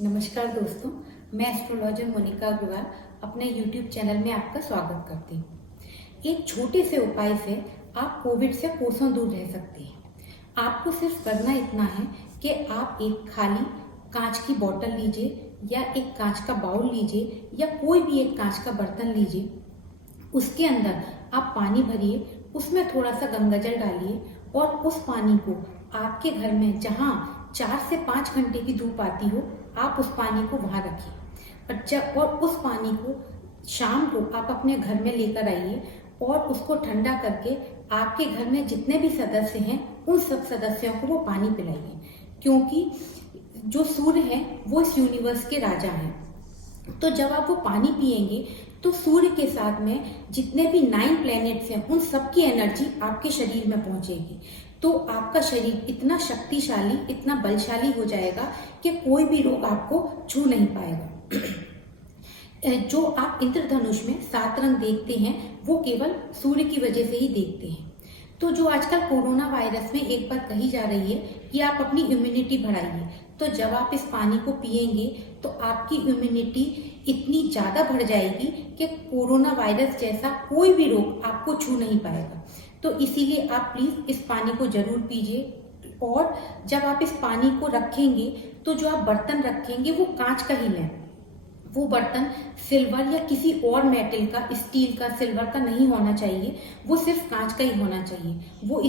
नमस्कार दोस्तों, मैं एस्ट्रोलॉजर मोनिका अग्रवाल अपने YouTube चैनल में आपका स्वागत करती हूँ। एक छोटे से उपाय से आप कोविड से कोसों दूर रह सकते हैं। आपको सिर्फ करना इतना है कि आप एक खाली कांच की बोतल लीजिए या एक कांच का बाउल लीजिए या कोई भी एक कांच का बर्तन लीजिए। उसके अंदर आप पानी भरिए, उसमें थोड़ा सा गंगाजल डालिए और उस पानी को आपके घर में जहाँ 4 से 5 घंटे की धूप आती हो, आप उस पानी को वहां रखिए और उस पानी को शाम को आप अपने घर में लेकर आइए और उसको ठंडा करके आपके घर में जितने भी सदस्य हैं उन सब सदस्यों को वो पानी पिलाइए, क्योंकि जो सूर्य है वो इस यूनिवर्स के राजा हैं। तो जब आप वो पानी पिएंगे तो सूर्य के साथ में जितने भी 9 प्लैनेट्स हैं उन सब की एनर्जी आपके शरीर में पहुंचेगी। तो आपका शरीर इतना शक्तिशाली, इतना बलशाली हो जाएगा कि कोई भी रोग आपको छू नहीं पाएगा। जो आप इंद्रधनुष में 7 रंग देखते हैं वो केवल सूर्य की वजह से ही देखते हैं। तो जो आजकल कोरोना वायरस में एक बात कही जा रही है कि आप अपनी इम्यूनिटी बढ़ाइए, तो जब आप इस पानी को पिएंगे तो आपकी इम्यूनिटी इतनी ज़्यादा बढ़ जाएगी कि कोरोना वायरस जैसा कोई भी रोग आपको छू नहीं पाएगा। तो इसीलिए आप प्लीज़ इस पानी को ज़रूर पीजिए। और जब आप इस पानी को रखेंगे तो जो आप बर्तन रखेंगे वो कांच का ही लें। वो बर्तन सिल्वर या किसी और मेटल का, स्टील का, सिल्वर का नहीं होना चाहिए, वो सिर्फ कांच का ही होना चाहिए। वो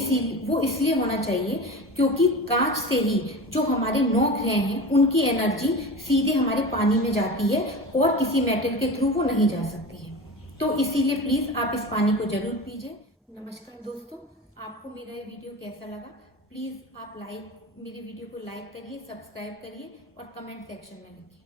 इसलिए होना चाहिए क्योंकि कांच से ही जो हमारे 9 ग्रह हैं उनकी एनर्जी सीधे हमारे पानी में जाती है और किसी मेटल के थ्रू वो नहीं जा सकती है। तो इसीलिए प्लीज़ आप इस पानी को जरूर पीजिए। नमस्कार दोस्तों, आपको मेरा ये वीडियो कैसा लगा? प्लीज़ आप मेरे वीडियो को लाइक करिए, सब्सक्राइब करिए और कमेंट सेक्शन में लिखिए।